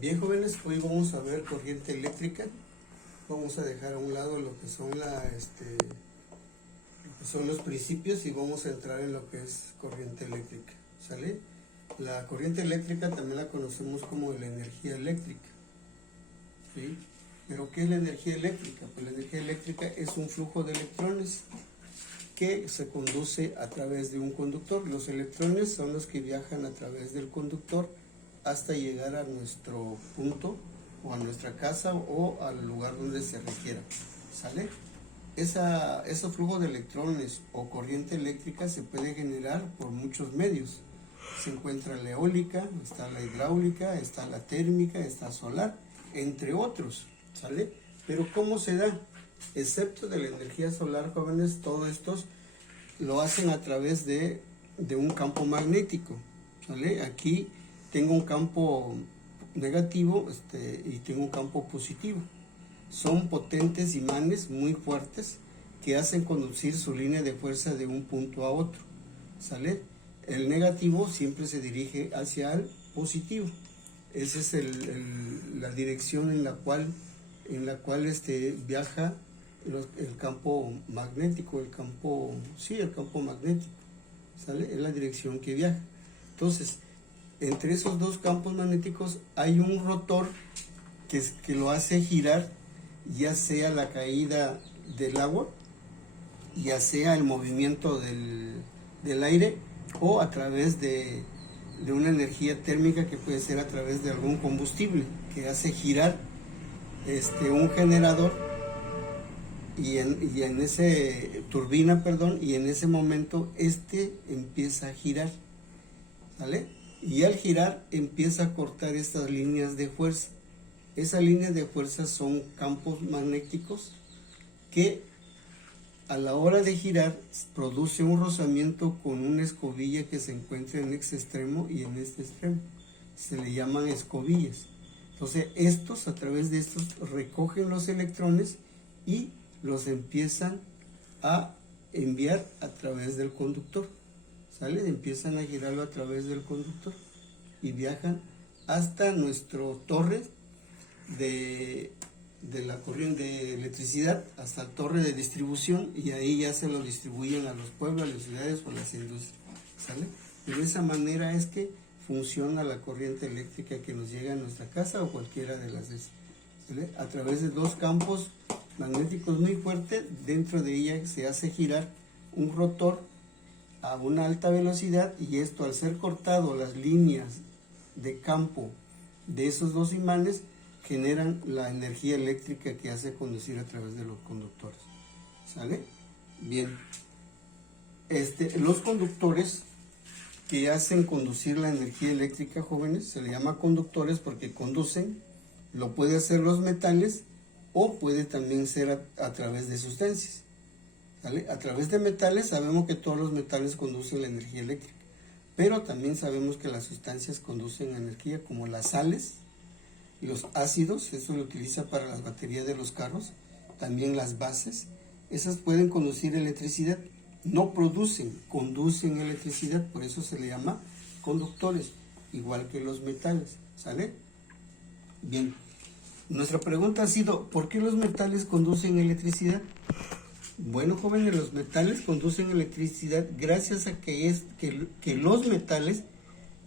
Bien, jóvenes, hoy vamos a ver corriente eléctrica. Vamos a dejar a un lado lo que son los principios y vamos a entrar en lo que es corriente eléctrica. ¿Sale? La corriente eléctrica también la conocemos como la energía eléctrica. ¿Sí? ¿Pero qué es la energía eléctrica? Pues la energía eléctrica es un flujo de electrones que se conduce a través de un conductor. Los electrones son los que viajan a través del conductor hasta llegar a nuestro punto o a nuestra casa o al lugar donde se requiera. ¿Sale? Ese flujo de electrones o corriente eléctrica se puede generar por muchos medios. Se encuentra la eólica, está la hidráulica, está la térmica, está solar, entre otros. ¿Sale? Pero ¿cómo se da? Excepto de la energía solar, jóvenes, todos estos lo hacen a través de un campo magnético. ¿Sale? Aquí tengo un campo negativo y tengo un campo positivo. Son potentes imanes muy fuertes que hacen conducir su línea de fuerza de un punto a otro. ¿Sale? El negativo siempre se dirige hacia el positivo. Esa es la dirección en la cual viaja el campo magnético, el campo magnético. ¿Sale? Es la dirección que viaja. Entonces, entre esos dos campos magnéticos hay un rotor que lo hace girar, ya sea la caída del agua, ya sea el movimiento del aire o a través de una energía térmica que puede ser a través de algún combustible que hace girar un generador y en ese turbina, y en ese momento empieza a girar. ¿Sale? Y al girar empieza a cortar estas líneas de fuerza. Esas líneas de fuerza son campos magnéticos que a la hora de girar produce un rozamiento con una escobilla que se encuentra en este extremo y en este extremo. Se le llaman escobillas. Entonces a través de estos recogen los electrones y los empiezan a enviar a través del conductor. ¿Sale? Empiezan a girarlo a través del conductor y viajan hasta nuestro torre de la corriente de electricidad, hasta la torre de distribución, y ahí ya se lo distribuyen a los pueblos, a las ciudades o a las industrias. ¿Sale? Y de esa manera es que funciona la corriente eléctrica que nos llega a nuestra casa o cualquiera de las veces. ¿Sale? A través de dos campos magnéticos muy fuertes, dentro de ella se hace girar un rotor a una alta velocidad, y esto, al ser cortado las líneas de campo de esos dos imanes, generan la energía eléctrica que hace conducir a través de los conductores. ¿Sale? Bien. Los conductores que hacen conducir la energía eléctrica, jóvenes, se le llama conductores porque conducen. Lo puede hacer los metales o puede también ser a través de sustancias. ¿Sale? A través de metales sabemos que todos los metales conducen la energía eléctrica, pero también sabemos que las sustancias conducen energía, como las sales, los ácidos, eso lo utiliza para las baterías de los carros, también las bases, esas pueden conducir electricidad, no producen, conducen electricidad, por eso se le llama conductores, igual que los metales. ¿Sale? Bien, nuestra pregunta ha sido, ¿por qué los metales conducen electricidad? Bueno, jóvenes, los metales conducen electricidad gracias a que los metales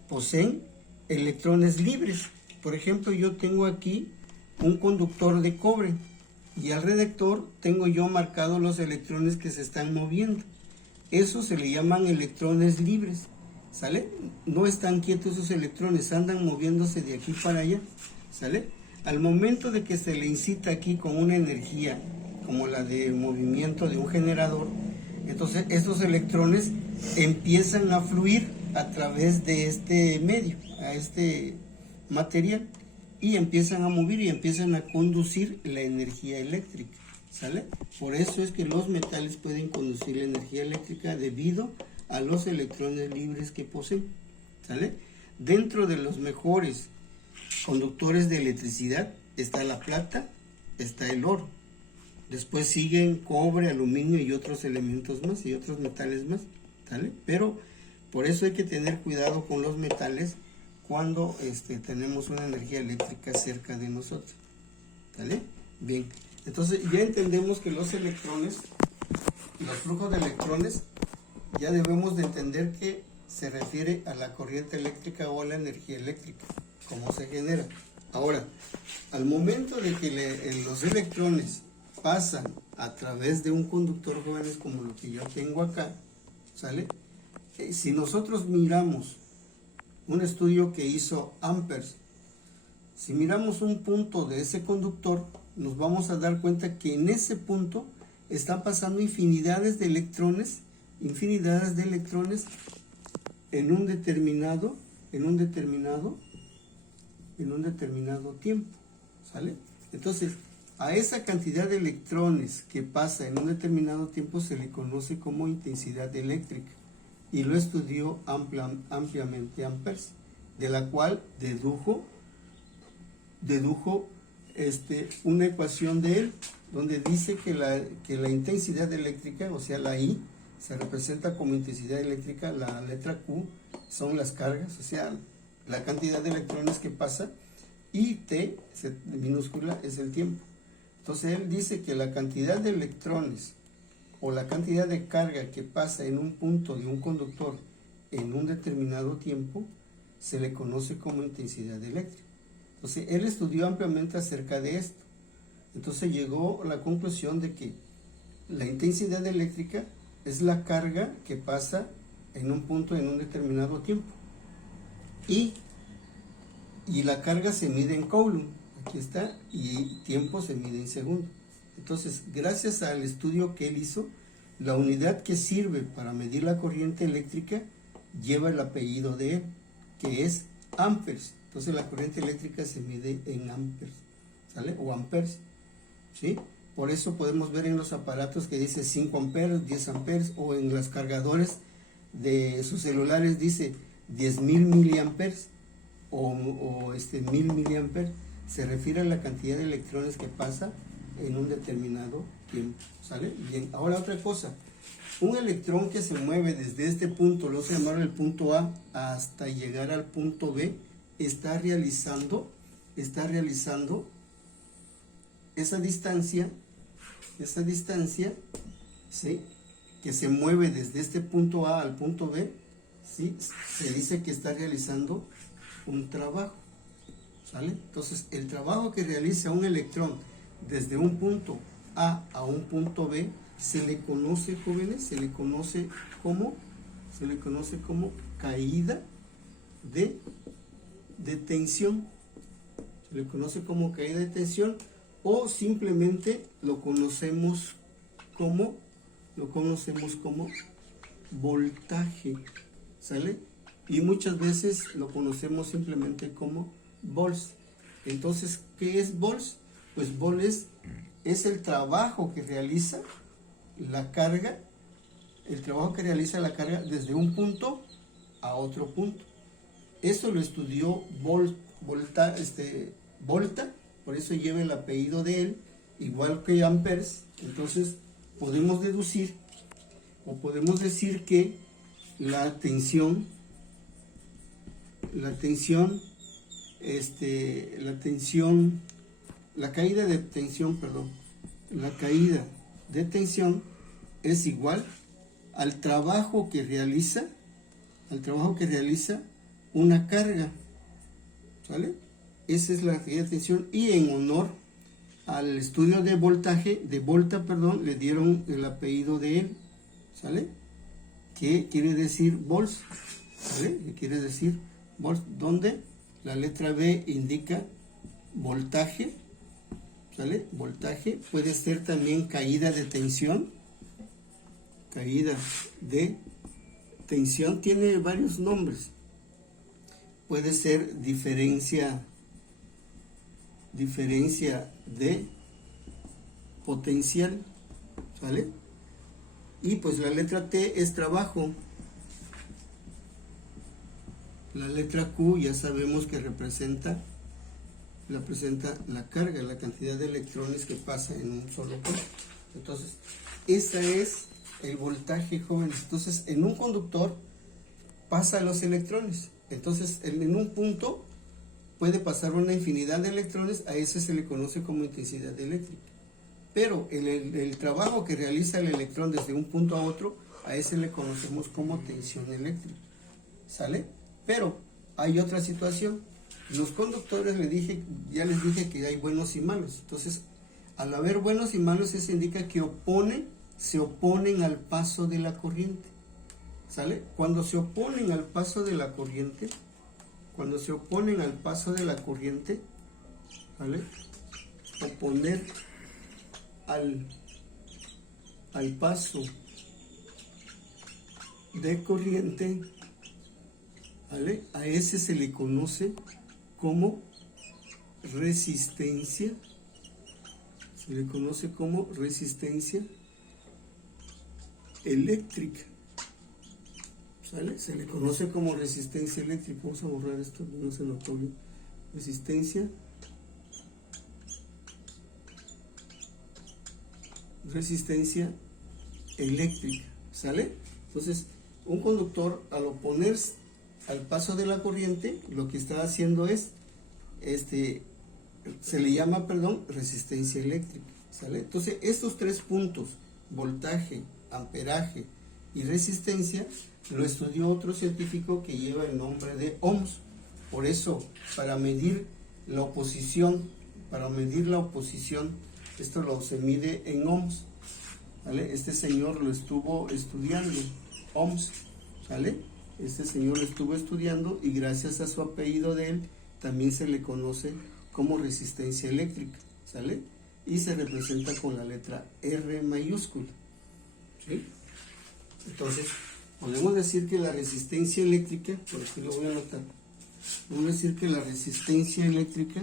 poseen electrones libres. Por ejemplo, yo tengo aquí un conductor de cobre y alrededor tengo yo marcados los electrones que se están moviendo. Eso se le llaman electrones libres. ¿Sale? No están quietos esos electrones, andan moviéndose de aquí para allá. ¿Sale? Al momento de que se le incita aquí con una energía como la de movimiento de un generador, entonces estos electrones empiezan a fluir a través de este medio, a este material, y empiezan a mover y empiezan a conducir la energía eléctrica. ¿Sale? Por eso es que los metales pueden conducir la energía eléctrica debido a los electrones libres que poseen. ¿Sale? Dentro de los mejores conductores de electricidad está la plata, está el oro. Después siguen cobre, aluminio y otros elementos más y otros metales más. ¿Sale? Pero por eso hay que tener cuidado con los metales cuando tenemos una energía eléctrica cerca de nosotros. ¿Vale? Bien, entonces ya entendemos que los electrones, los flujos de electrones, ya debemos de entender que se refiere a la corriente eléctrica o a la energía eléctrica, cómo se genera. Ahora, al momento de que los electrones pasan a través de un conductor, jóvenes, como lo que yo tengo acá, ¿sale? Si nosotros miramos un estudio que hizo Ampers, si miramos un punto de ese conductor, nos vamos a dar cuenta que en ese punto están pasando infinidades de electrones en un determinado tiempo, ¿sale? Entonces, a esa cantidad de electrones que pasa en un determinado tiempo se le conoce como intensidad eléctrica, y lo estudió ampliamente Ampers, de la cual dedujo una ecuación de él, donde dice que la intensidad eléctrica, o sea, la I, se representa como intensidad eléctrica, la letra Q son las cargas, o sea, la cantidad de electrones que pasa, y T, minúscula, es el tiempo. Entonces él dice que la cantidad de electrones o la cantidad de carga que pasa en un punto de un conductor en un determinado tiempo se le conoce como intensidad eléctrica. Entonces él estudió ampliamente acerca de esto. Entonces llegó a la conclusión de que la intensidad eléctrica es la carga que pasa en un punto en un determinado tiempo. Y la carga se mide en Coulomb, aquí está, y tiempo se mide en segundos. Entonces, gracias al estudio que él hizo, la unidad que sirve para medir la corriente eléctrica lleva el apellido de él, que es amperes. Entonces, la corriente eléctrica se mide en amperes, ¿sale? O amperes, ¿sí? Por eso podemos ver en los aparatos que dice 5 amperes, 10 amperes, o en los cargadores de sus celulares dice 10.000 miliamperes o 1.000 miliamperes. Se refiere a la cantidad de electrones que pasa en un determinado tiempo, ¿sale? Bien, ahora otra cosa, un electrón que se mueve desde este punto, lo vamos a llamar el punto A, hasta llegar al punto B, está realizando esa distancia, ¿sí? Que se mueve desde este punto A al punto B, ¿sí? Se dice que está realizando un trabajo, ¿sale? Entonces, el trabajo que realiza un electrón desde un punto A a un punto B se le conoce, jóvenes, se le conoce como caída de tensión. Se le conoce como caída de tensión, o simplemente lo conocemos como voltaje, ¿sale? Y muchas veces lo conocemos simplemente como volts. Entonces, ¿qué es volts? Pues volts es el trabajo que realiza la carga, desde un punto a otro punto. Eso lo estudió Volta, por eso lleva el apellido de él, igual que Amperes. Entonces podemos deducir o podemos decir que la caída de tensión es igual al trabajo que realiza una carga, ¿sale? Esa es la caída de tensión, y en honor al estudio de voltaje, de Volta, le dieron el apellido de él, ¿sale? ¿Qué quiere decir volts? ¿Sale? ¿Qué quiere decir volts? Donde la letra B indica voltaje, ¿sale? Voltaje puede ser también caída de tensión. Caída de tensión tiene varios nombres. Puede ser diferencia de potencial, ¿sale? Y pues la letra T es trabajo. La letra Q ya sabemos que representa la carga, la cantidad de electrones que pasa en un solo punto. Entonces, ese es el voltaje, jóvenes. Entonces, en un conductor pasa los electrones. Entonces, en un punto puede pasar una infinidad de electrones, a ese se le conoce como intensidad eléctrica. Pero el trabajo que realiza el electrón desde un punto a otro, a ese le conocemos como tensión eléctrica. ¿Sale? Pero hay otra situación. Los conductores ya les dije que hay buenos y malos. Entonces, al haber buenos y malos, eso indica que se oponen al paso de la corriente. ¿Sale? Cuando se oponen al paso de la corriente, ¿vale? Oponer al paso de corriente, ¿vale? A ese se le conoce como resistencia. Se le conoce como resistencia eléctrica. ¿Sale? Se le conoce como resistencia eléctrica. Vamos a borrar esto, no se notó bien. Resistencia eléctrica. ¿Sale? Entonces, un conductor, al oponerse al paso de la corriente, lo que está haciendo es, se le llama, resistencia eléctrica. ¿Sale? Entonces, estos tres puntos, voltaje, amperaje y resistencia, lo estudió otro científico que lleva el nombre de Ohms. Por eso, para medir la oposición, esto se mide en ohms. ¿Vale? Este señor lo estuvo estudiando, Ohms. ¿Vale? Este señor lo estuvo estudiando y gracias a su apellido de él, también se le conoce como resistencia eléctrica. ¿Sale? Y se representa con la letra R mayúscula. ¿Sí? Entonces, podemos decir que la resistencia eléctrica, por aquí lo voy a anotar, podemos decir que la resistencia eléctrica,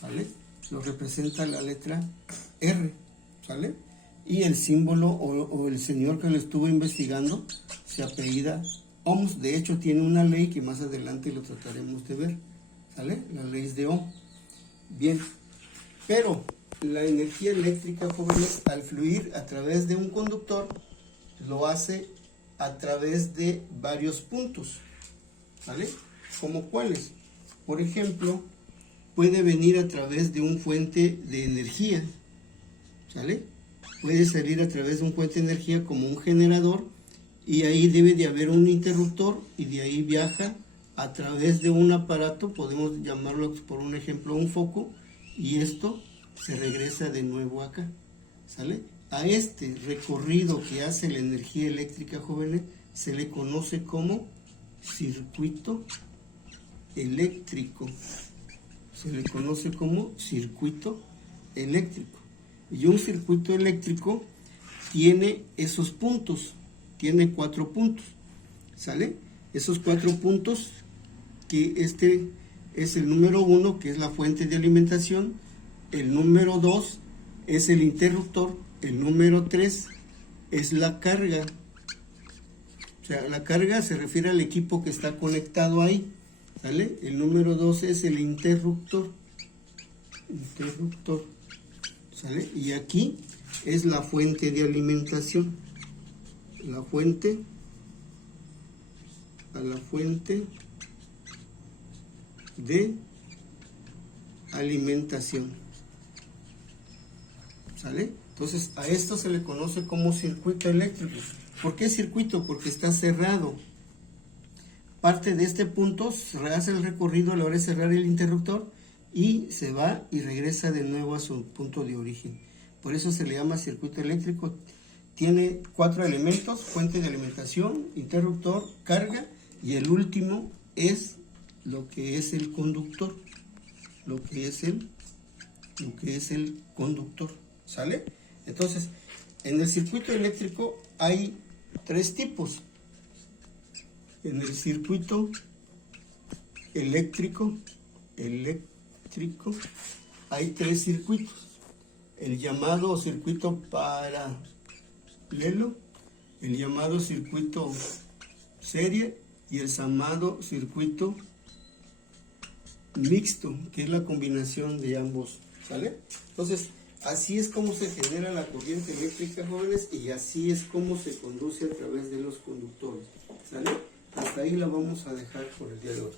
¿vale? Lo representa la letra R, ¿vale? Y el símbolo o el señor que lo estuvo investigando se apellida Ohms. De hecho, tiene una ley que más adelante lo trataremos de ver, ¿sale? La ley de Ohm. Bien, pero la energía eléctrica, jóvenes, al fluir a través de un conductor, lo hace a través de varios puntos, ¿vale? ¿Como cuáles? Por ejemplo, puede venir a través de un fuente de energía, ¿sale? Puede salir a través de un fuente de energía como un generador, y ahí debe de haber un interruptor, y de ahí viaja a través de un aparato, podemos llamarlo por un ejemplo un foco, y esto se regresa de nuevo acá, ¿sale? A este recorrido que hace la energía eléctrica, jóvenes, se le conoce como circuito eléctrico. Y un circuito eléctrico tiene esos puntos, tiene 4 puntos, ¿sale? Esos 4 puntos, que este es el número 1, que es la fuente de alimentación, el número 2 es el interruptor, el número 3 es la carga. O sea, la carga se refiere al equipo que está conectado ahí, ¿sale? El número 2 es el interruptor, ¿sale? Y aquí es la fuente de alimentación, la fuente de alimentación, ¿sale? Entonces, a esto se le conoce como circuito eléctrico. ¿Por qué circuito? Porque está cerrado. Parte de este punto se hace el recorrido a la hora de cerrar el interruptor y se va y regresa de nuevo a su punto de origen. Por eso se le llama circuito eléctrico. Tiene 4 elementos: fuente de alimentación, interruptor, carga, y el último es lo que es el conductor. ¿Sale? Entonces, en el circuito eléctrico hay 3 tipos. En el circuito eléctrico hay 3 circuitos: el llamado circuito paralelo, el llamado circuito serie y el llamado circuito mixto, que es la combinación de ambos, ¿sale? Entonces, Así es como se genera la corriente eléctrica, jóvenes, y así es como se conduce a través de los conductores. ¿Sale? Hasta ahí la vamos a dejar por el día de hoy.